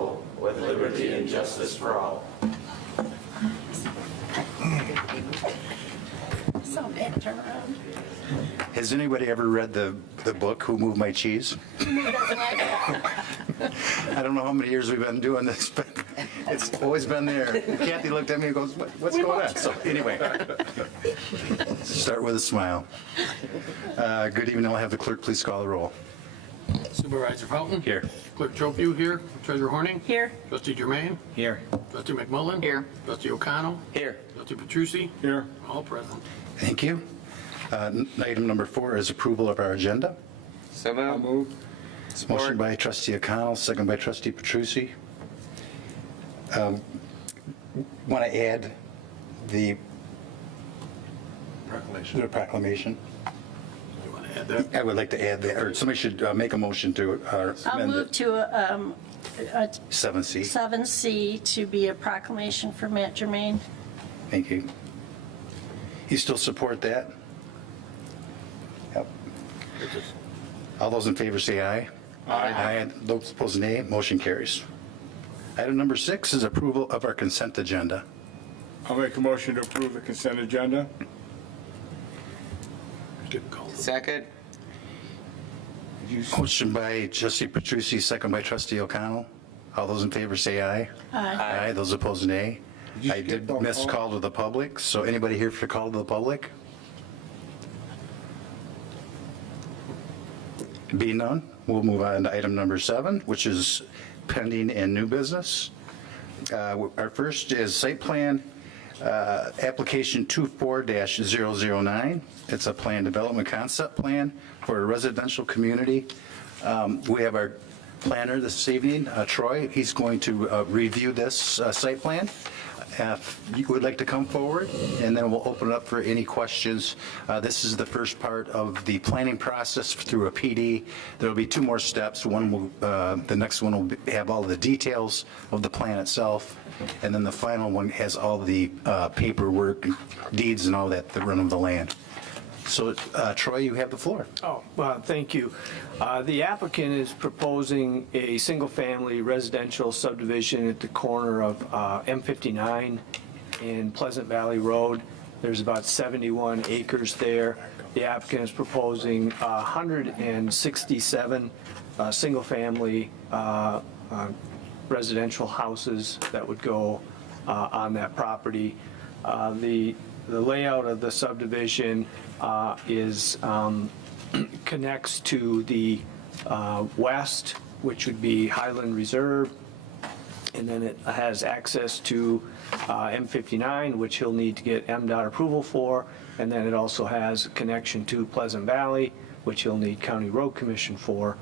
Capitol with liberty and justice for all. So bad, turn around. Has anybody ever read the book, Who Moved My Cheese? I don't know how many years we've been doing this, but it's always been there. Kathy looked at me and goes, what's going on? So anyway, start with a smile. Good evening. I'll have the clerk please call the roll. Supervisor Fountain? Here. Clerk Tropiu here. Treasurer Horning? Here. Trustee Germain? Here. Trustee McMullen? Here. Trustee O'Connell? Here. Trustee Petrucci? Here. All present. Thank you. Item number 4 is approval of our agenda. So moved. Motion by Trustee O'Connell, second by Trustee Petrucci. Want to add the proclamation? You want to add that? I would like to add that, or somebody should make a motion to I'll amend move it. to a 7C. 7C to be a proclamation for Matt Germain. Thank you. You still support that? Yep. All those in favor say aye. Aye. Those opposed nay. Motion carries. Item number 6 is approval of our consent agenda. I'll make a motion to approve the consent agenda. Good call. Second. Motion by Trustee Petrucci, second by Trustee O'Connell. All those in favor say aye. Aye. Aye. Those opposed nay. you I skip did the miss call? call to the public, so anybody here for call to the public? Being none, we'll move on to item number 7, which is pending and new business. Our first is site plan application 24-009. It's a plan development concept plan for a residential community. We have our planner this evening, Troy. He's going to review this site plan. If you would like to come forward, and then we'll open it up for any questions. This is the first part of the planning process through a PD. There'll be 2 more steps. One will, the next one will have all the details of the plan itself, and then the final one has all the paperwork, deeds, and all that, the run of the land. So, Troy, you have the floor. Oh, well, thank you. The applicant is proposing a single-family residential subdivision at the corner of M59 and Pleasant Valley Road. There's about 71 acres there. The applicant is proposing 167 single-family residential houses that would go on that property. The layout of the subdivision is connects to the west, which would be Highland Reserve, and then it has access to M59, which he'll need to get MDOT approval for, and then it also has a connection to Pleasant Valley, which he'll need County Road Commission for.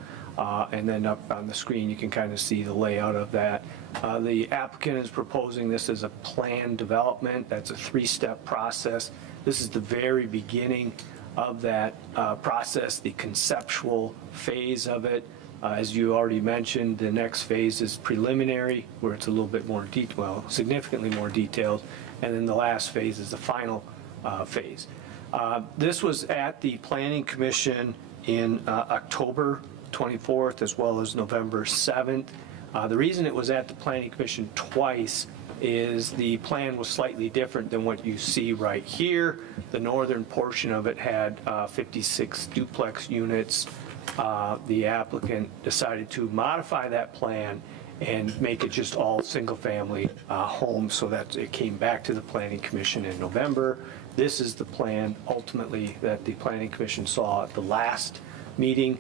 And then up on the screen, you can kind of see the layout of that. The applicant is proposing this as a planned development. That's a 3-step process. This is the very beginning of that process, the conceptual phase of it. As you already mentioned, the next phase is preliminary, where it's a little bit more well, significantly more detailed. And then the last phase is the final phase. This was at the Planning Commission in October 24th as well as November 7th. The reason it was at the Planning Commission twice is the plan was slightly different than what you see right here. The northern portion of it had 56 duplex units. The applicant decided to modify that plan and make it just all single-family homes, so that it came back to the Planning Commission in November. This is the plan ultimately that the Planning Commission saw at the last meeting.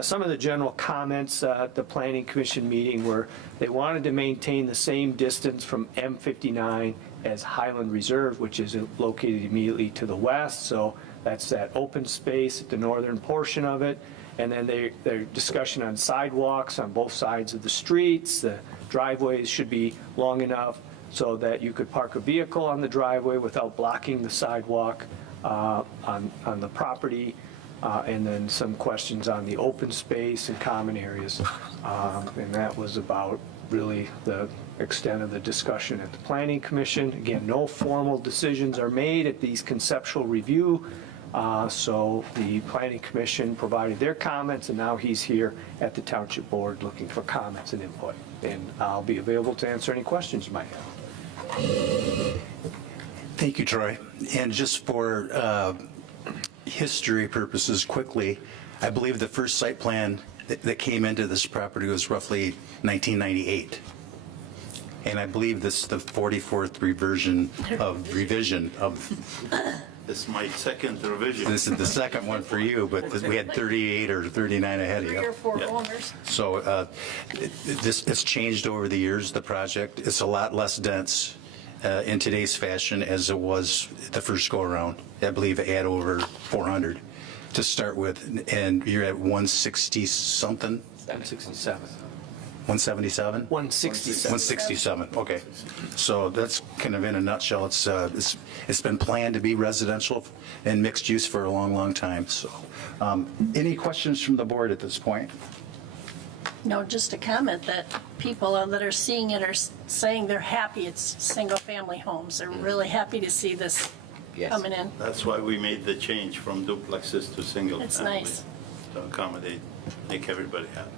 Some of the general comments at the Planning Commission meeting were they wanted to maintain the same distance from M59 as Highland Reserve, which is located immediately to the west. So that's that open space at the northern portion of it. And then their discussion on sidewalks on both sides of the streets. The driveways should be long enough so that you could park a vehicle on the driveway without blocking the sidewalk on the property. And then some questions on the open space and common areas. And that was about really the extent of the discussion at the Planning Commission. Again, no formal decisions are made at these conceptual review So the planning commission provided their comments, and now he's here at the township board looking for comments and input. And I'll be available to answer any questions you might have. Thank you, Troy. And just for history purposes, quickly, I believe the first site plan that came into this property was roughly 1998. And I believe this is the 44th revision of, This is my second revision. this is the second one for you, but we had 38 or 39 ahead of Three or you. four Yeah. owners. So it's changed over the years, the project. It's a lot less dense in today's fashion as it was the first go-around. I believe it had over 400 to start with, and you're at 160-something? 167. 177? 167. 167, okay. So that's kind of in a nutshell. It's been planned to be residential and mixed use for a long, long time, so. Any questions from the board at this point? No, just a comment that people that are seeing it are saying they're happy it's single-family homes. They're really happy to see this coming in. That's why we made the change from duplexes to single It's family. nice. To accommodate, make everybody happy.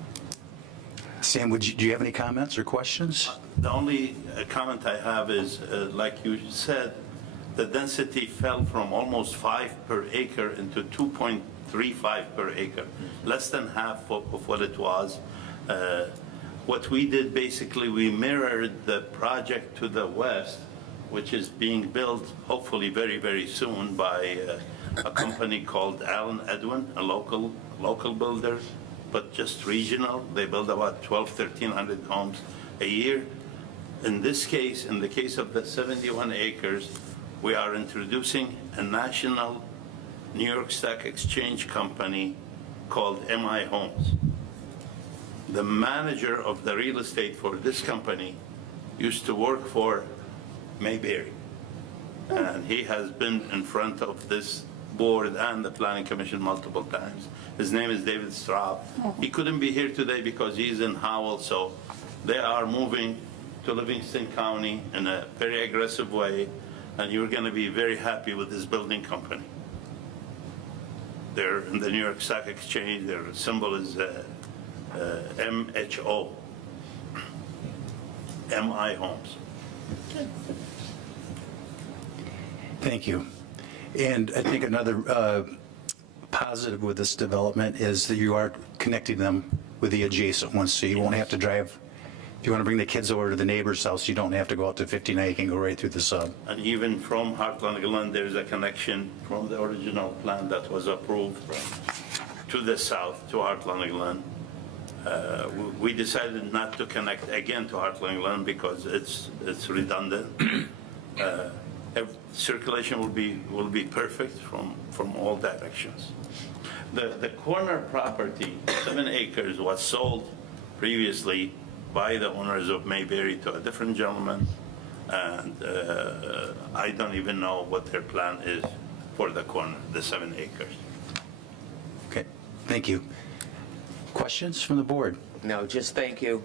Sam, do you have any comments or questions? The only comment I have is, like you said, the density fell from almost 5 per acre into 2.35 per acre, less than half of what it was. What we did, basically, we mirrored the project to the west, which is being built hopefully very, very soon by a company called Allen Edwin, a local builder, but just regional. They build about 1,300 homes a year. In this case, in the case of the 71 acres, we are introducing a national New York Stock Exchange company called MI Homes. The manager of the real estate for this company used to work for Mayberry. And he has been in front of this board and the planning commission multiple times. His name is David Straub. He couldn't be here today because he's in Howell, so they are moving to Livingston County in a very aggressive way, and you're going to be very happy with this building company. They're in the New York Stock Exchange. Their symbol is MHO, MI Homes. Thank you. And I think another positive with this development is that you are connecting them with the adjacent ones, so you won't have to drive. If you want to bring the kids over to the neighbor's house, you don't have to go out to 59, you can go right through the sub. And even from Heartland Glen, there's a connection from the original plan that was approved to the south, to Heartland Glen. We decided not to connect again to Heartland Glen because it's redundant. Circulation will be perfect from all directions. The corner property, 7 acres, was sold previously by the owners of Mayberry to a different gentleman, and I don't even know what their plan is for the corner, the 7 acres. Okay, thank you. Questions from the board? No, just thank you.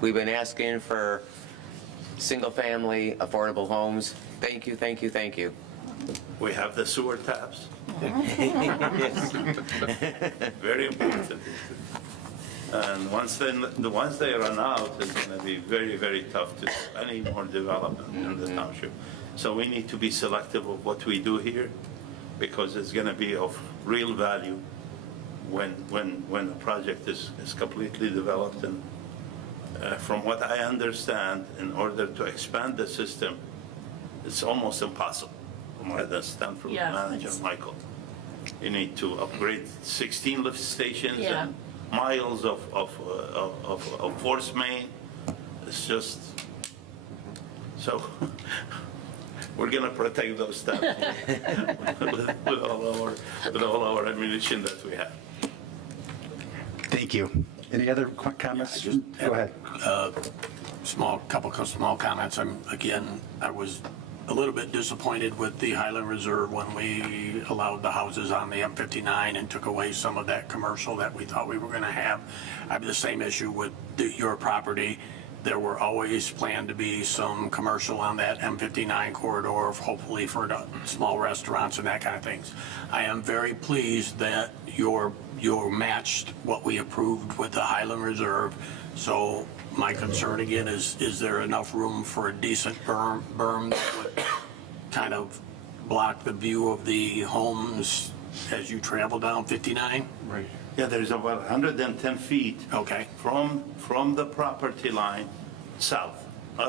We've been asking for single-family affordable homes. Thank you, thank you, thank you. We have the sewer taps. Very important. And once they run out, it's going to be very, very tough to do any more development in the township. So we need to be selective of what we do here, because it's going to be of real value when the project is completely developed. And from what I understand, in order to expand the system, it's almost impossible, from what I understand from the Yeah, manager, it's- Michael. You need to upgrade 16 lift stations Yeah. and miles of force main. It's just, so we're going to protect those steps with all our ammunition that we have. Thank you. Any other comments? Go ahead. Couple of small comments. I was a little bit disappointed with the Highland Reserve when we allowed the houses on the M59 and took away some of that commercial that we thought we were going to have. I have the same issue with your property. there were always planned to be some commercial on that M59 corridor, hopefully for the small restaurants and that kind of things. I am very pleased that you're matched what we approved with the Highland Reserve. So my concern again is there enough room for a decent berm that would kind of block the view of the homes as you travel down 59? Right. Yeah, there's about 110 feet Okay. from the property line south,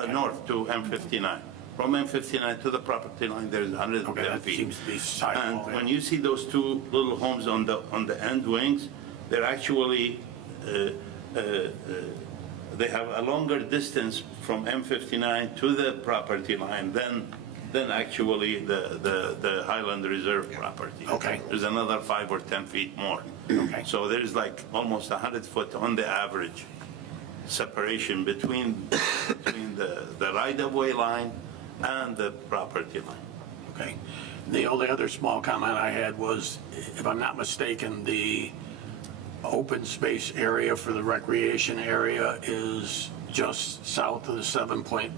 north to M59. From M59 to the property line, there's 110 Okay, that feet. seems to be sizable. And when you see those two little homes on the end wings, they're actually, they have a longer distance from M59 to the property line than actually the Highland Reserve property. Okay. There's another 5 or 10 feet more. Okay. So there's like almost 100 foot on the average separation between the right-of-way line and the property line. Okay. The only other small comment I had was, if I'm not mistaken, the open space area for the recreation area is just south of the 7 point,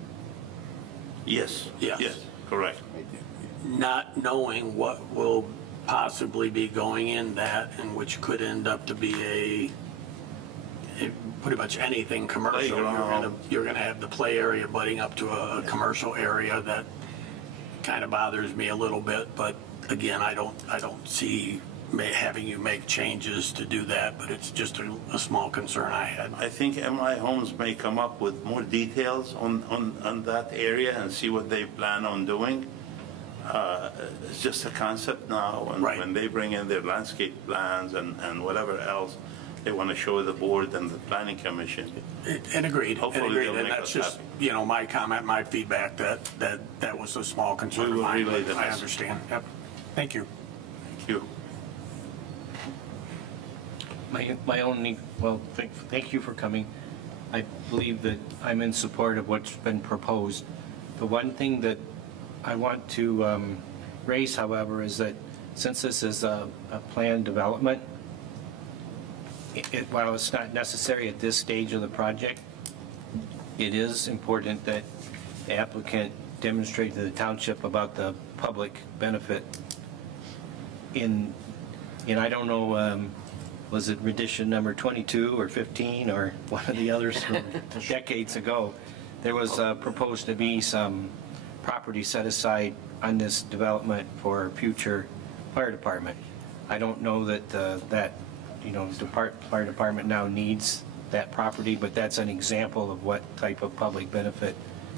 Yes. Yes. Yes, correct. not knowing what will possibly be going in that, and which could end up to be pretty much anything commercial. Playground. You're gonna have the play area butting up to a commercial area that kind of bothers me a little bit, but again, I don't see having you make changes to do that, but it's just a small concern I had. I think MI Homes may come up with more details on that area and see what they plan on doing. It's just a concept now, and Right. when they bring in their landscape plans and whatever else they want to show the board and the planning commission. And agreed, Hopefully they'll and make that's us just, happy. my comment, my feedback, that was a small concern We of will mine, relay but the I message. understand. Yep. Thank you. Thank you. My only, well, thank you for coming. I believe that I'm in support of what's been proposed. The one thing that I want to raise, however, is that since this is a planned development, while it's not necessary at this stage of the project, it is important that the applicant demonstrate to the township about the public benefit in I don't know, was it rendition number 22 or 15 or one of the others from decades ago? There was proposed to be some property set aside on this development for future fire department. I don't know that the fire department now needs that property, but that's an example of what type of public benefit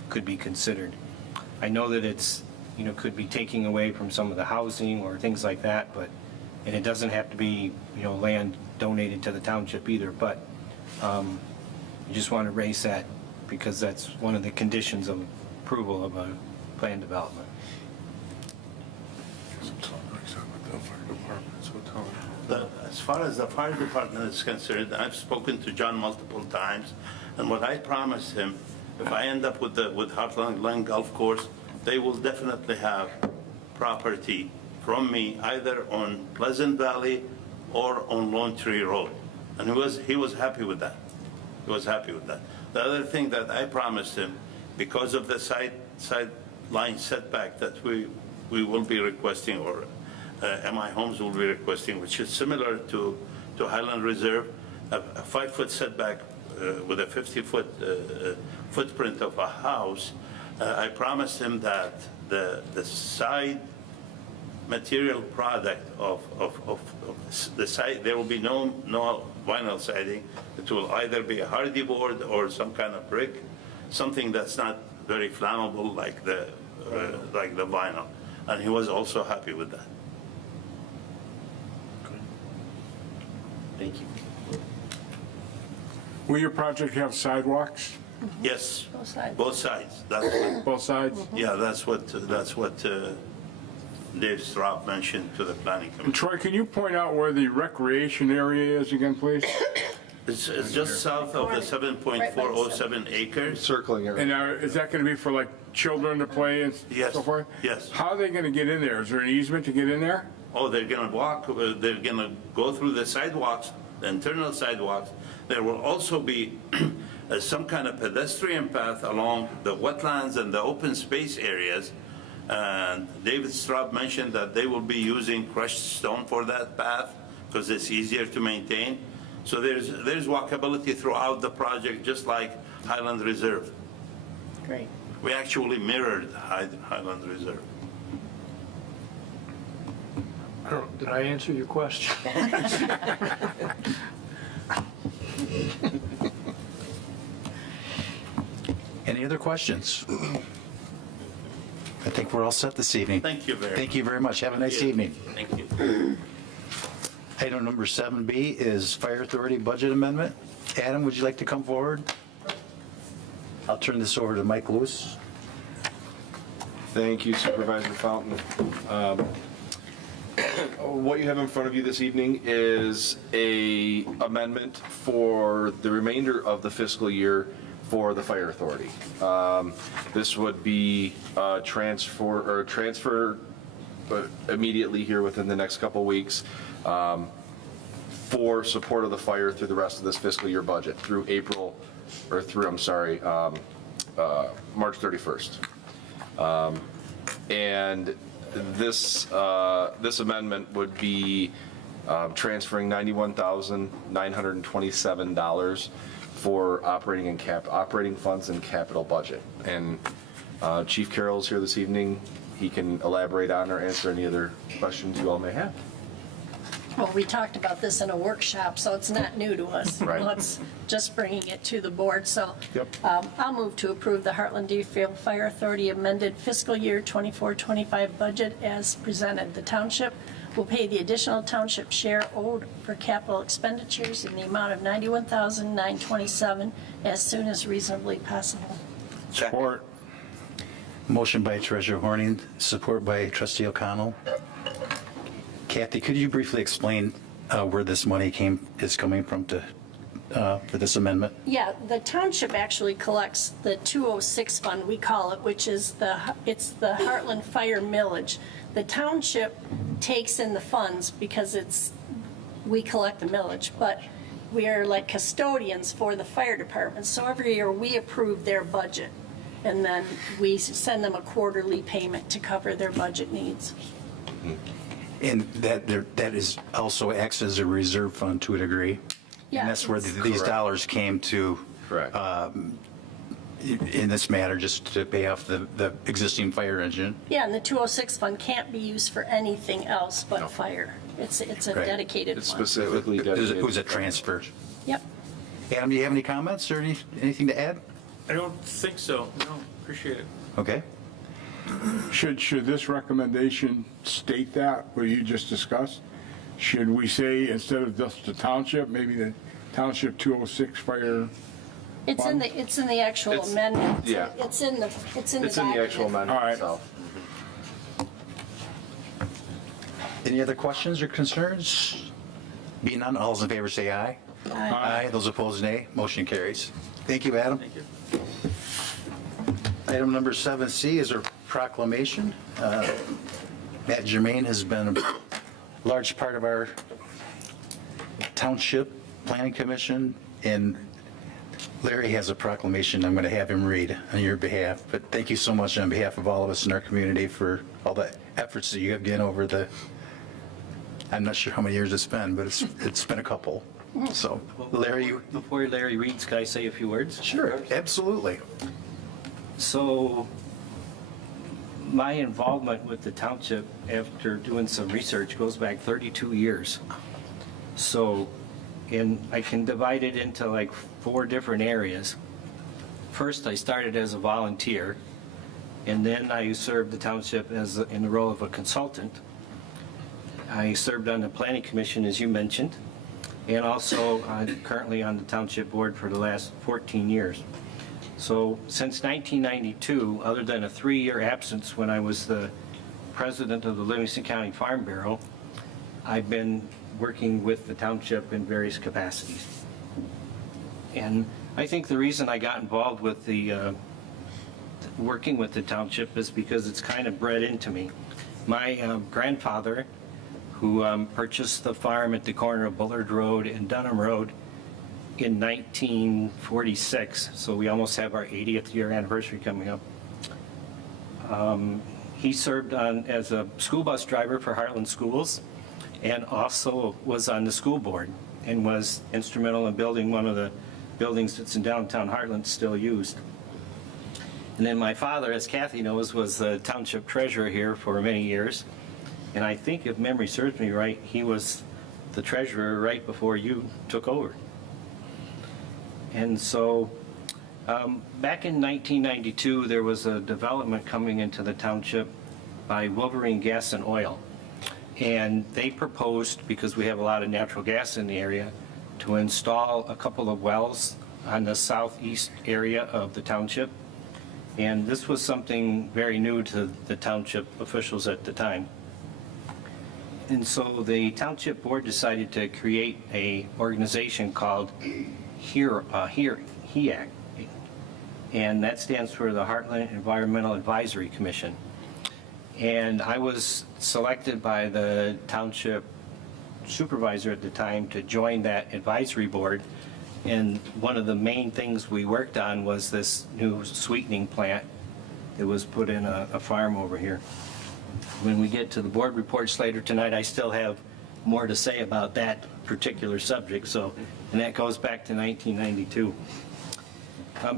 could be considered. I know that it's, could be taking away from some of the housing or things like that, and it doesn't have to be, land donated to the township either, but you just want to raise that because that's one of the conditions of approval of a planned development. As far as the fire department is concerned, I've spoken to John multiple times, and what I promised him, if I end up with Heartland Glen Golf Course, they will definitely have property from me either on Pleasant Valley or on Lone Tree Road. And he was happy with that. He was happy with that. The other thing that I promised him, because of the sideline setback that we will be requesting, or MI Homes will be requesting, which is similar to Highland Reserve, a 5-foot setback with a 50-foot footprint of a house. I promised him that the side material product of the side, there will be no vinyl siding. It will either be a hardy board or some kind of brick, something that's not very flammable like the vinyl. And he was also happy with that. Thank you. Will your project have sidewalks, Yes, Both sides. both sides. That's what, both sides? yeah, that's what Dave Straub mentioned to the planning And commission. Troy, can you point out where the recreation area is again, please? It's just south of the 7.407 acres. Circling area. And is that going to be for like children to play and Yes, so forth? yes. How are they going to get in there? Is there an easement to get in there? Oh, they're gonna walk, they're gonna go through the sidewalks, the internal sidewalks. There will also be some kind of pedestrian path along the wetlands and the open space areas. And David Straub mentioned that they will be using crushed stone for that path because it's easier to maintain. So there's walkability throughout the project, just like Highland Reserve. Great. We actually mirrored Highland Reserve. Did I answer your question? Any other questions? I think we're all set this evening. Thank you very much. Thank you very much. Have a nice evening. Thank you. Item number 7B is Fire Authority Budget Amendment. Adam, would you like to come forward? I'll turn this over to Mike Lewis. Thank you, Supervisor Fountain. What you have in front of you this evening is a amendment for the remainder of the fiscal year for the Fire Authority. This would be transfer immediately here within the next couple weeks for support of the fire through the rest of this fiscal year budget through March 31st. And this amendment would be transferring $91,927 for operating funds and capital budget. And Chief Carroll's here this evening. He can elaborate on or answer any other questions you all may have. Well, we talked about this in a workshop, so it's not new to us. Right. It's just bringing it to the board, so. Yep. I'll move to approve the Heartland Deerfield Fire Authority amended fiscal year 24-25 budget as presented. The township will pay the additional township share owed for capital expenditures in the amount of $91,927 as soon as reasonably possible. Support. Motion by Treasurer Horning, support by Trustee O'Connell. Kathy, could you briefly explain where this money is coming from for this amendment? Yeah, the township actually collects the 206 fund, we call it, which is it's the Heartland Fire Millage. The township takes in the funds because we collect the millage, but we are like custodians for the fire department. So every year we approve their budget, and then we send them a quarterly payment to cover their budget needs. And that is also acts as a reserve fund to a degree? Yeah, And that's where it's- these dollars came to, Correct. in this matter, just to pay off the existing fire engine. Yeah, and the 206 fund can't be used for anything else but fire. It's a Right. dedicated It's fund. specifically dedicated. It was a transfer. Yep. Adam, do you have any comments or anything to add? I don't think so. No, appreciate it. Okay. Should this recommendation state that, what you just discussed? Should we say, instead of just the township, maybe the township 206 fire? It's in the actual It's- amendment. yeah. It's in the It's in the actual document. amendment All right. itself. Any other questions or concerns? Being none, all those in favor say aye. Aye. Those opposed, nay. Motion carries. Thank you, Adam. Thank you. Item number 7C is a proclamation. Matt Germain has been a large part of our township planning commission, and Larry has a proclamation I'm going to have him read on your behalf. But thank you so much on behalf of all of us in our community for all the efforts that you have given over I'm not sure how many years it's been, but it's been a couple. So, Larry, Before Larry reads, can I say a few words? sure, absolutely. So, my involvement with the township after doing some research goes back 32 years. So, and I can divide it into like 4 different areas. First, I started as a volunteer, and then I served the township in the role of a consultant. I served on the planning commission, as you mentioned, and also I'm currently on the township board for the last 14 years. So since 1992, other than a 3-year absence when I was the president of the Livingston County Farm Bureau, I've been working with the township in various capacities. And I think the reason I got involved with the working with the township is because it's kind of bred into me. My grandfather, who purchased the farm at the corner of Bullard Road and Dunham Road, in 1946, so we almost have our 80th year anniversary coming up. He served as a school bus driver for Heartland Schools and also was on the school board and was instrumental in building one of the buildings that's in downtown Heartland still used. And then my father, as Kathy knows, was the township treasurer here for many years. And I think, if memory serves me right, he was the treasurer right before you took over. And so back in 1992, there was a development coming into the township by Wolverine Gas and Oil. And they proposed, because we have a lot of natural gas in the area, to install a couple of wells on the southeast area of the township. And this was something very new to the township officials at the time. And so the township board decided to create a organization called HEAC, and that stands for the Heartland Environmental Advisory Commission. And I was selected by the township supervisor at the time to join that advisory board. And one of the main things we worked on was this new sweetening plant that was put in a farm over here. When we get to the board reports later tonight, I still have more to say about that particular subject. So, and that goes back to 1992.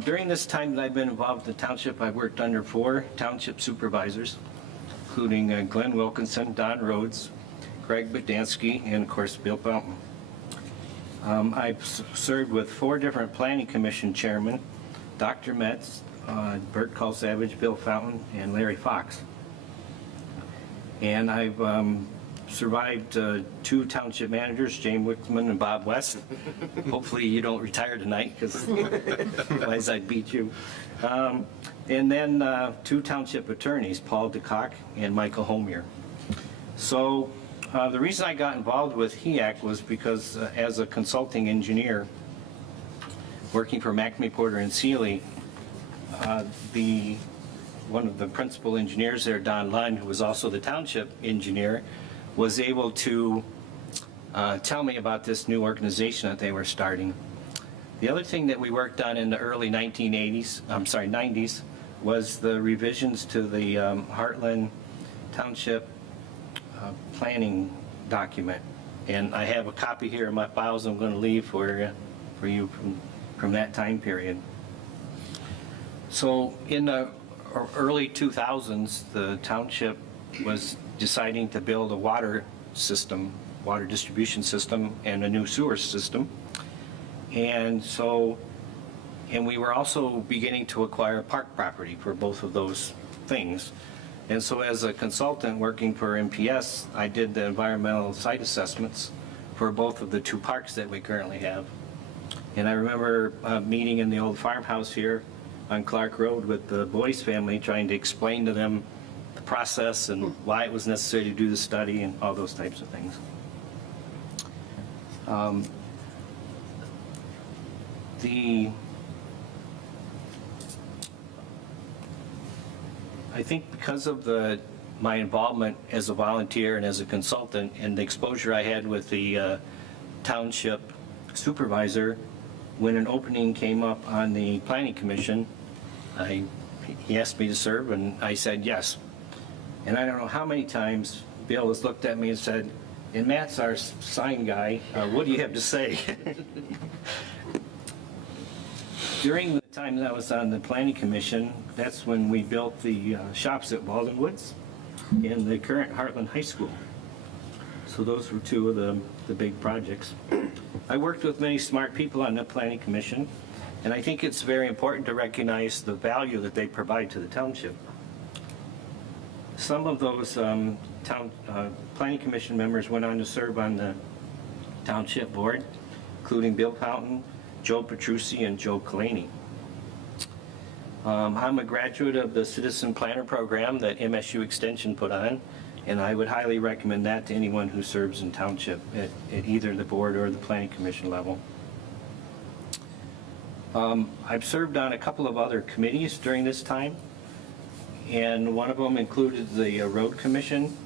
During this time that I've been involved with the township, I've worked under 4 township supervisors, including Glenn Wilkinson, Don Rhodes, Greg Budansky, and of course Bill Fountain. I've served with 4 different planning commission chairmen, Dr. Metz, Bert Savage, Bill Fountain, and Larry Fox. And I've survived 2 township managers, James Wickman and Bob West. Hopefully you don't retire tonight, because otherwise I'd beat you. And then 2 township attorneys, Paul DeCock and Michael Homier. So the reason I got involved with HEAC was because as a consulting engineer working for McNamee Porter and Seeley, one of the principal engineers there, Don Lund, who was also the township engineer, was able to tell me about this new organization that they were starting. The other thing that we worked on in the early 90s, was the revisions to the Heartland Township planning document. And I have a copy here in my files I'm going to leave for you from that time period. So in the early 2000s, the township was deciding to build a water system, water distribution system, and a new sewer system. And we were also beginning to acquire park property for both of those things. And so as a consultant working for MPS, I did the environmental site assessments for both of the 2 parks that we currently have. And I remember meeting in the old farmhouse here on Clark Road with the Boyce family, trying to explain to them the process and why it was necessary to do the study and all those types of things. I think because of my involvement as a volunteer and as a consultant and the exposure I had with the township supervisor, when an opening came up on the planning commission, he asked me to serve, and I said yes. And I don't know how many times Bill has looked at me and said, "And Matt's our sign guy, what do you have to say?" During the time that I was on the planning commission, that's when we built the shops at Walden Woods and the current Heartland High School. So those were 2 of the big projects. I worked with many smart people on the planning commission, and I think it's very important to recognize the value that they provide to the township. Some of those planning commission members went on to serve on the township board, including Bill Fountain, Joe Petrucci, and Joe Kalani. I'm a graduate of the Citizen Planner program that MSU Extension put on, and I would highly recommend that to anyone who serves in township at either the board or the planning commission level. I've served on a couple of other committees during this time, and one of them included the road commission.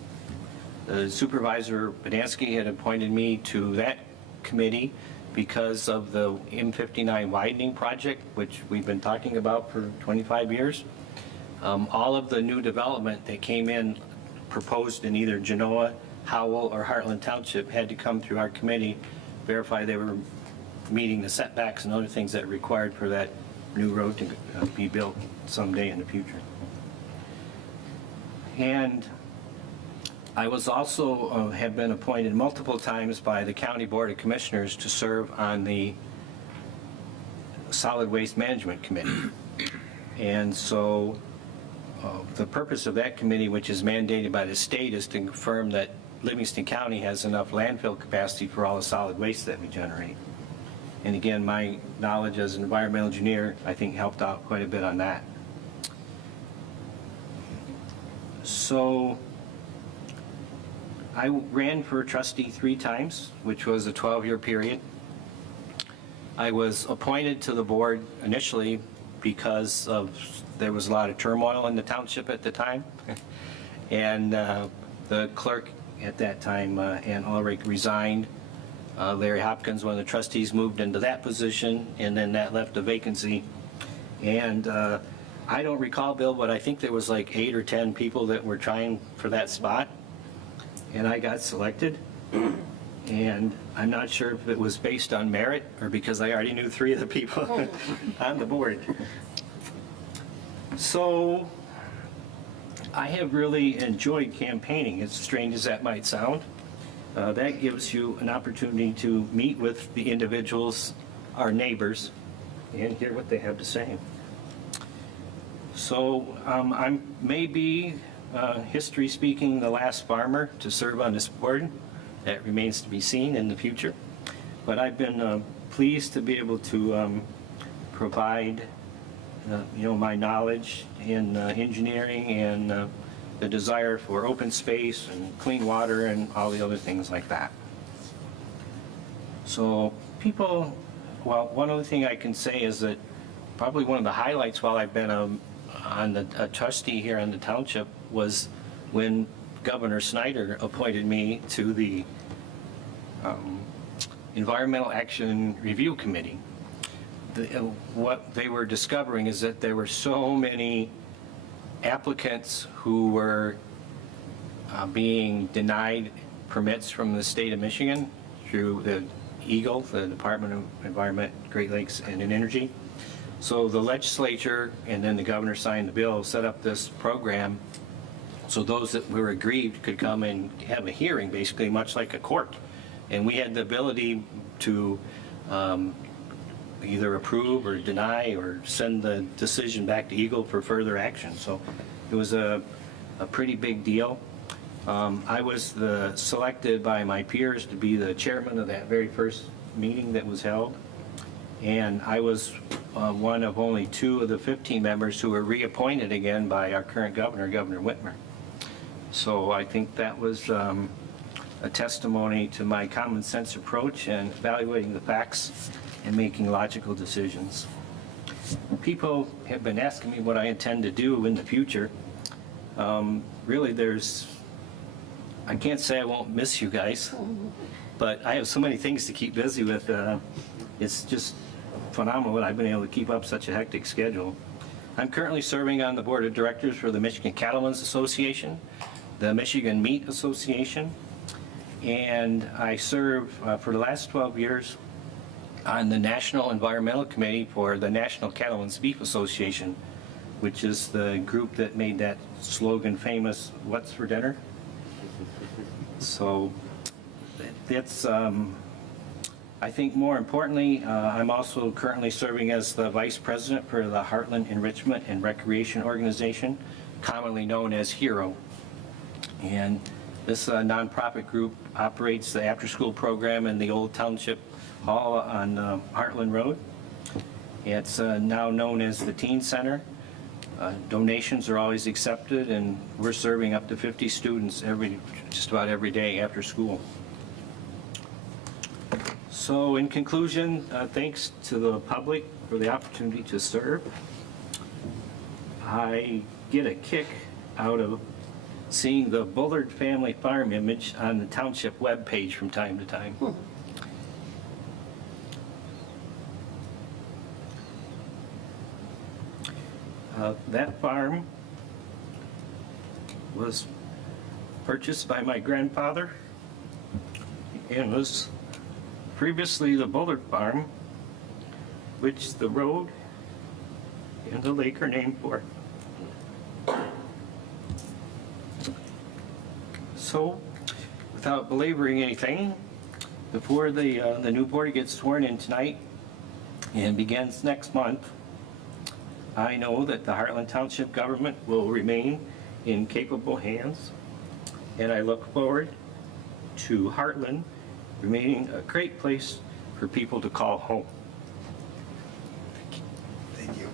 The supervisor Budansky had appointed me to that committee because of the M59 widening project, which we've been talking about for 25 years. All of the new development that came in proposed in either Genoa, Howell, or Heartland Township had to come through our committee, verify they were meeting the setbacks and other things that are required for that new road to be built someday in the future. And I was also, have been appointed multiple times by the County Board of Commissioners to serve on the Solid Waste Management Committee. And so the purpose of that committee, which is mandated by the state, is to confirm that Livingston County has enough landfill capacity for all the solid waste that we generate. And again, my knowledge as an environmental engineer, I think, helped out quite a bit on that. So I ran for trustee 3 times, which was a 12-year period. I was appointed to the board initially because there was a lot of turmoil in the township at the time. And the clerk at that time, Ann Ulrich, resigned. Larry Hopkins, one of the trustees, moved into that position, and then that left a vacancy. And I don't recall, Bill, but I think there was like 8 or 10 people that were trying for that spot. And I got selected. And I'm not sure if it was based on merit or because I already knew 3 of the people on the board. So I have really enjoyed campaigning, as strange as that might sound. That gives you an opportunity to meet with the individuals, our neighbors, and hear what they have to say. So I may be, history speaking, the last farmer to serve on this board. That remains to be seen in the future. But I've been pleased to be able to provide my knowledge in engineering and the desire for open space and clean water and all the other things like that. So people, well, one other thing I can say is that probably one of the highlights while I've been a trustee here in the township was when Governor Snyder appointed me to the Environmental Action Review Committee. What they were discovering is that there were so many applicants who were being denied permits from the state of Michigan through the EGLE, the Department of Environment, Great Lakes and Energy. So the legislature and then the governor signed the bill, set up this program so those that were aggrieved could come and have a hearing, basically much like a court. And we had the ability to either approve or deny or send the decision back to EGLE for further action. So it was a pretty big deal. I was selected by my peers to be the chairman of that very first meeting that was held. And I was one of only 2 of the 15 members who were reappointed again by our current governor, Governor Whitmer. So I think that was a testimony to my common sense approach and evaluating the facts and making logical decisions. People have been asking me what I intend to do in the future. Really, I can't say I won't miss you guys, but I have so many things to keep busy with. It's just phenomenal that I've been able to keep up such a hectic schedule. I'm currently serving on the board of directors for the Michigan Cattlemen's Association, the Michigan Meat Association, and I serve for the last 12 years on the National Environmental Committee for the National Cattlemen's Beef Association, which is the group that made that slogan famous, "What's for dinner?" So that's, I think more importantly, I'm also currently serving as the vice president for the Heartland Enrichment and Recreation Organization, commonly known as HERO. And this nonprofit group operates the after-school program in the old township hall on Heartland Road. It's now known as the Teen Center. Donations are always accepted, and we're serving up to 50 students just about every day after school. So in conclusion, thanks to the public for the opportunity to serve. I get a kick out of seeing the Bullard family farm image on the township webpage from time to time. That farm was purchased by my grandfather and was previously the Bullard Farm, which the road and the lake are named for. So, without belaboring anything, before the new board gets sworn in tonight and begins next month, I know that the Heartland Township government will remain in capable hands, and I look forward to Heartland remaining a great place for people to call home. Thank you.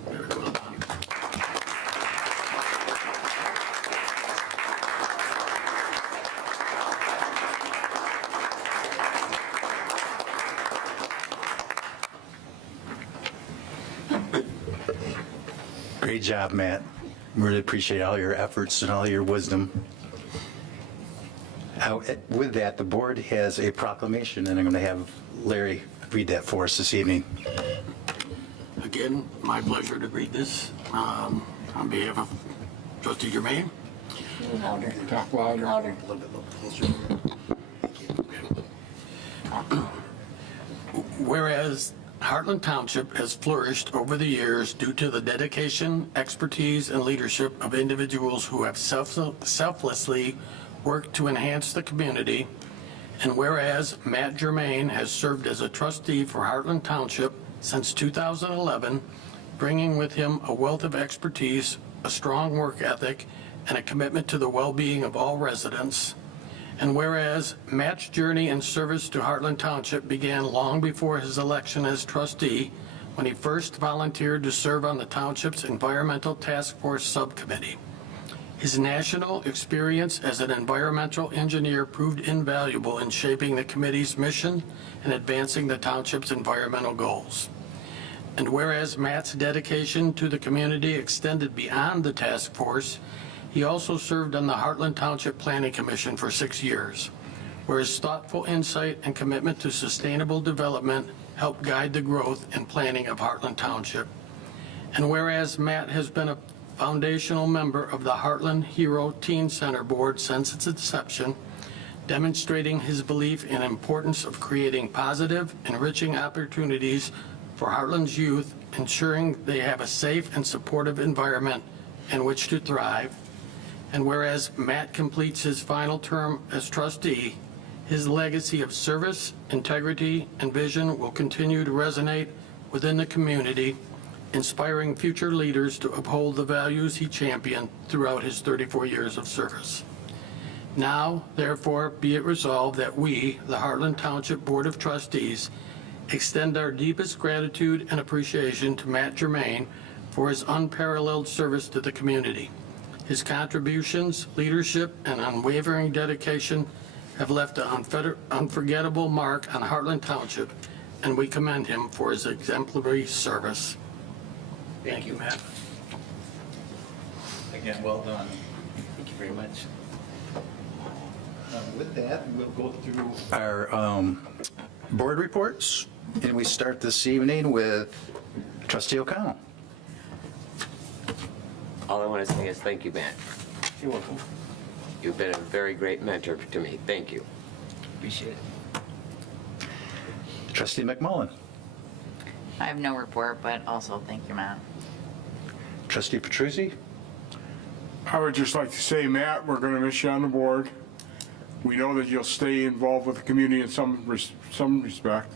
Great job, Matt. Really appreciate all your efforts and all your wisdom. With that, the board has a proclamation, and I'm going to have Larry read that for us this evening. Again, my pleasure to read this on behalf of Trustee Germain. Louder. Talk louder. Louder. Whereas Heartland Township has flourished over the years due to the dedication, expertise, and leadership of individuals who have selflessly worked to enhance the community, and whereas Matt Germain has served as a trustee for Heartland Township since 2011, bringing with him a wealth of expertise, a strong work ethic, and a commitment to the well-being of all residents. And whereas Matt's journey in service to Heartland Township began long before his election as trustee, when he first volunteered to serve on the township's Environmental Task Force Subcommittee. His national experience as an environmental engineer proved invaluable in shaping the committee's mission and advancing the township's environmental goals. And whereas Matt's dedication to the community extended beyond the task force, he also served on the Heartland Township Planning Commission for 6 years, where his thoughtful insight and commitment to sustainable development helped guide the growth and planning of Heartland Township. And whereas Matt has been a foundational member of the Heartland Hero Teen Center Board since its inception, demonstrating his belief in the importance of creating positive, enriching opportunities for Heartland's youth, ensuring they have a safe and supportive environment in which to thrive. And whereas Matt completes his final term as trustee, his legacy of service, integrity, and vision will continue to resonate within the community, inspiring future leaders to uphold the values he championed throughout his 34 years of service. Now, therefore, be it resolved that we, the Heartland Township Board of Trustees, extend our deepest gratitude and appreciation to Matt Germain for his unparalleled service to the community. His contributions, leadership, and unwavering dedication have left an unforgettable mark on Heartland Township, and we commend him for his exemplary service. Thank you, Matt. Again, well done. Thank you very much. With that, we'll go through our board reports, and we start this evening with Trustee O'Connell. All I want to say is thank you, Matt. You're welcome. You've been a very great mentor to me. Thank you. Appreciate it. Trustee McMullen. I have no report, but also thank you, Matt. Trustee Petruzzi. I would just like to say, Matt, we're going to miss you on the board. We know that you'll stay involved with the community in some respect.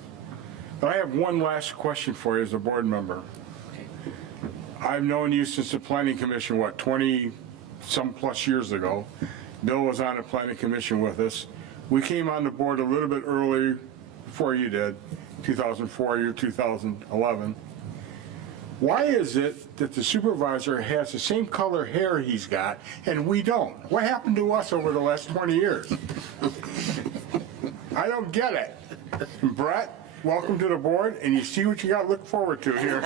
But I have one last question for you as a board member. I've known you since the Planning Commission, 20-some plus years ago. Bill was on the Planning Commission with us. We came on the board a little bit early before you did, 2004 or 2011. Why is it that the supervisor has the same color hair he's got and we don't? What happened to us over the last 20 years? I don't get it. And Brett, welcome to the board, and you see what you got to look forward to here.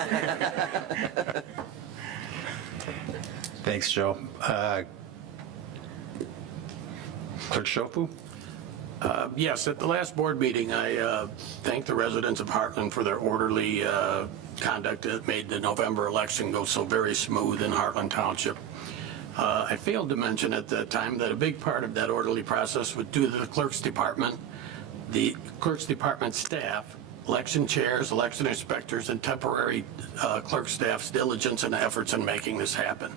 Thanks, Joe. Clerk Shofu. Yes, at the last board meeting, I thanked the residents of Heartland for their orderly conduct that made the November election go so very smooth in Heartland Township. I failed to mention at the time that a big part of that orderly process was due to the clerk's department, the clerk's department staff, election chairs, election inspectors, and temporary clerk staff's diligence and efforts in making this happen.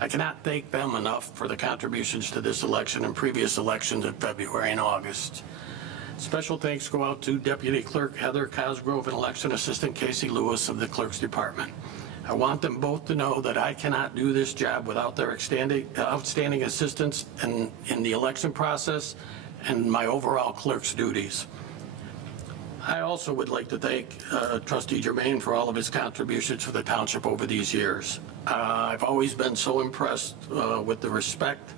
I cannot thank them enough for the contributions to this election and previous elections in February and August. Special thanks go out to Deputy Clerk Heather Cosgrove and Election Assistant Casey Lewis of the Clerk's Department. I want them both to know that I cannot do this job without their outstanding assistance in the election process and my overall clerk's duties. I also would like to thank Trustee Germain for all of his contributions for the township over these years. I've always been so impressed with the respect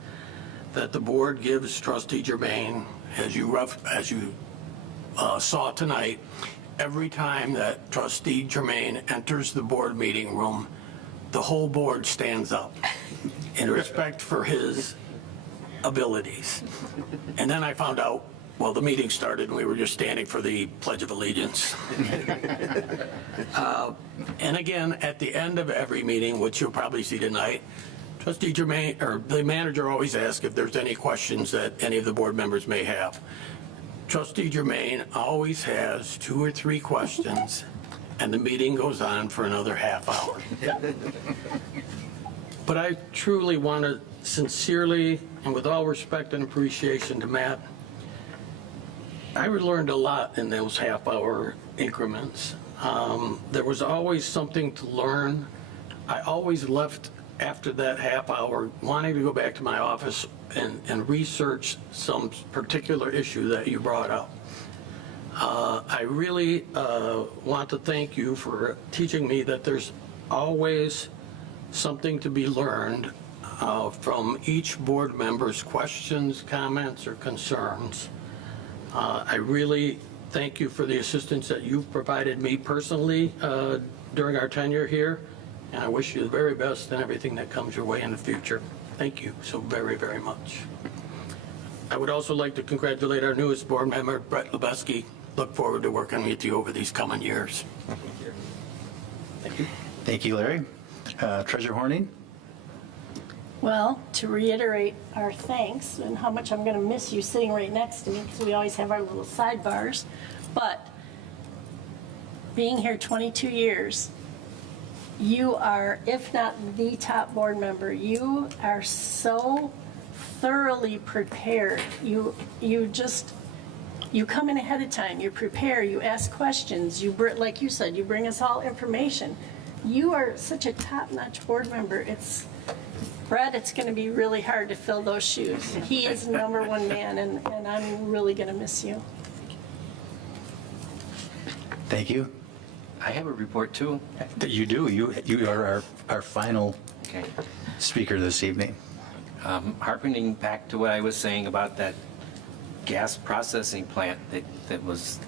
that the board gives Trustee Germain, as you saw tonight. Every time that Trustee Germain enters the board meeting room, the whole board stands up in respect for his abilities. And then I found out, well, the meeting started and we were just standing for the Pledge of Allegiance. And again, at the end of every meeting, which you'll probably see tonight, Trustee Germain, or the manager, always asks if there's any questions that any of the board members may have. Trustee Germain always has 2 or 3 questions, and the meeting goes on for another half hour. But I truly want to sincerely, and with all respect and appreciation to Matt, I learned a lot in those half-hour increments. There was always something to learn. I always left after that half hour wanting to go back to my office and research some particular issue that you brought up. I really want to thank you for teaching me that there's always something to be learned from each board member's questions, comments, or concerns. I really thank you for the assistance that you've provided me personally during our tenure here, and I wish you the very best in everything that comes your way in the future. Thank you so very, very much. I would also like to congratulate our newest board member, Brett Lubeski. Look forward to working with you over these coming years. Thank you. Thank you, Larry. Treasurer Horning? Well, to reiterate our thanks and how much I'm going to miss you sitting right next to me, because we always have our little sidebars, but being here 22 years, you are, if not the top board member, you are so thoroughly prepared. You come in ahead of time, you prepare, you ask questions, like you said, you bring us all information. You are such a top-notch board member. Brett, it's going to be really hard to fill those shoes. He is #1 man, and I'm really going to miss you. Thank you. I have a report too. You do. You are our final Okay. speaker this evening. Harkening back to what I was saying about that gas processing plant that was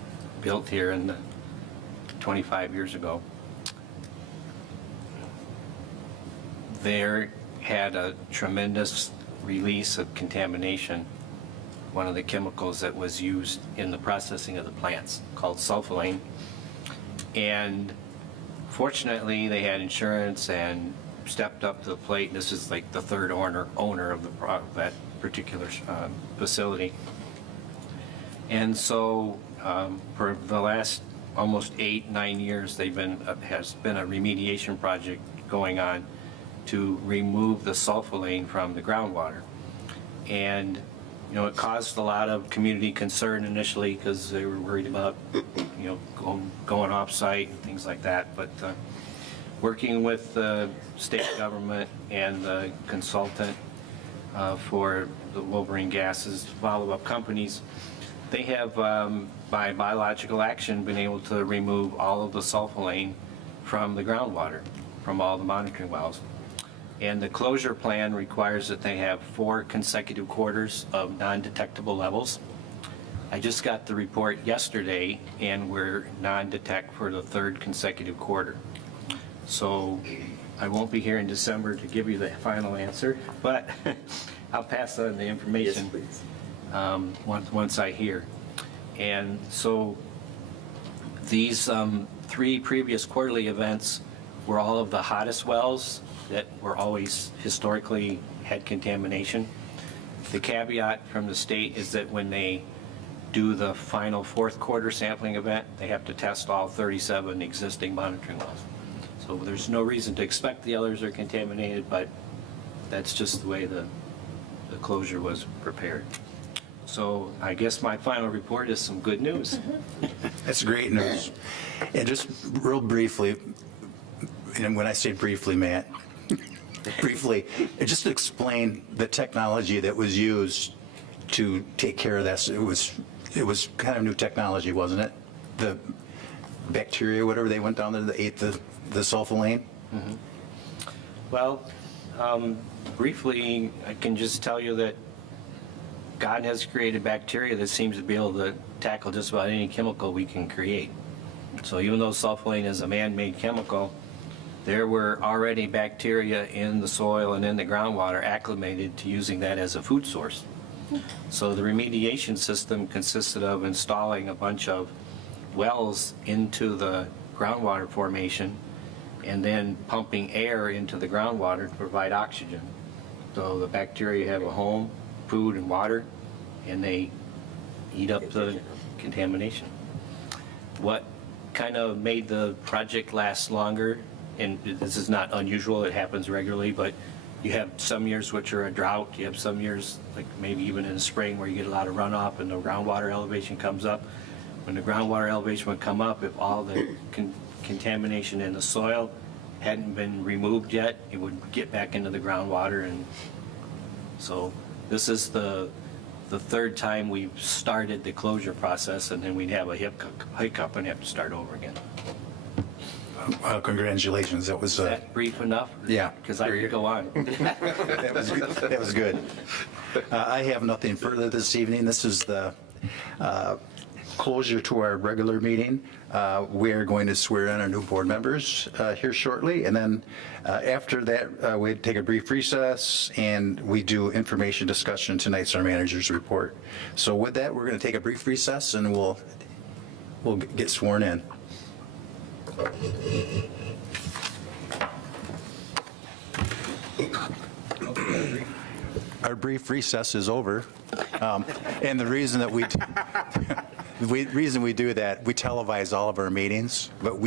built here 25 years ago. There had a tremendous release of contamination, one of the chemicals that was used in the processing of the plants, called sulfolane. And fortunately, they had insurance and stepped up to the plate. This is like the third owner of that particular facility. And so for the last almost 8-9 years, has been a remediation project going on to remove the sulfolane from the groundwater. And it caused a lot of community concern initially because they were worried about going off-site and things like that. But working with the state government and the consultant for the Wolverine Gases follow-up companies, they have, by biological action, been able to remove all of the sulfolane from the groundwater, from all the monitoring wells. And the closure plan requires that they have 4 consecutive quarters of non-detectable levels. I just got the report yesterday, and we're non-detect for the 3rd consecutive quarter. So I won't be here in December to give you the final answer, but I'll pass on the information once I hear. And so these 3 previous quarterly events were all of the hottest wells that were always historically had contamination. The caveat from the state is that when they do the final fourth quarter sampling event, they have to test all 37 existing monitoring wells. So there's no reason to expect the others are contaminated, but that's just the way the closure was prepared. So I guess my final report is some good news. That's great news. And just real briefly, and when I say briefly, Matt, briefly, just to explain the technology that was used to take care of this. It was kind of new technology, wasn't it? The bacteria, whatever, they went down there, they ate the sulfolane? Well, briefly, I can just tell you that God has created bacteria that seems to be able to tackle just about any chemical we can create. So even though sulfolane is a man-made chemical, there were already bacteria in the soil and in the groundwater acclimated to using that as a food source. So the remediation system consisted of installing a bunch of wells into the groundwater formation and then pumping air into the groundwater to provide oxygen. So the bacteria have a home, food and water, and they eat up the contamination. What kind of made the project last longer, and this is not unusual, it happens regularly, but you have some years which are a drought, you have some years, like maybe even in the spring, where you get a lot of runoff and the groundwater elevation comes up. When the groundwater elevation would come up, if all the contamination in the soil hadn't been removed yet, it would get back into the groundwater. And so this is the third time we've started the closure process, and then we'd have a hiccup and have to start over again. Well, congratulations, that was, Is that brief enough? Yeah. Because I could go on. that was good. That was good. I have nothing further this evening. This is the closure to our regular meeting. We are going to swear in our new board members here shortly, and then after that, we take a brief recess, and we do information discussion. Tonight's our manager's report. So with that, we're going to take a brief recess, and we'll get sworn in. Our brief recess is over, and the reason that we do that, we televise all of our meetings, but we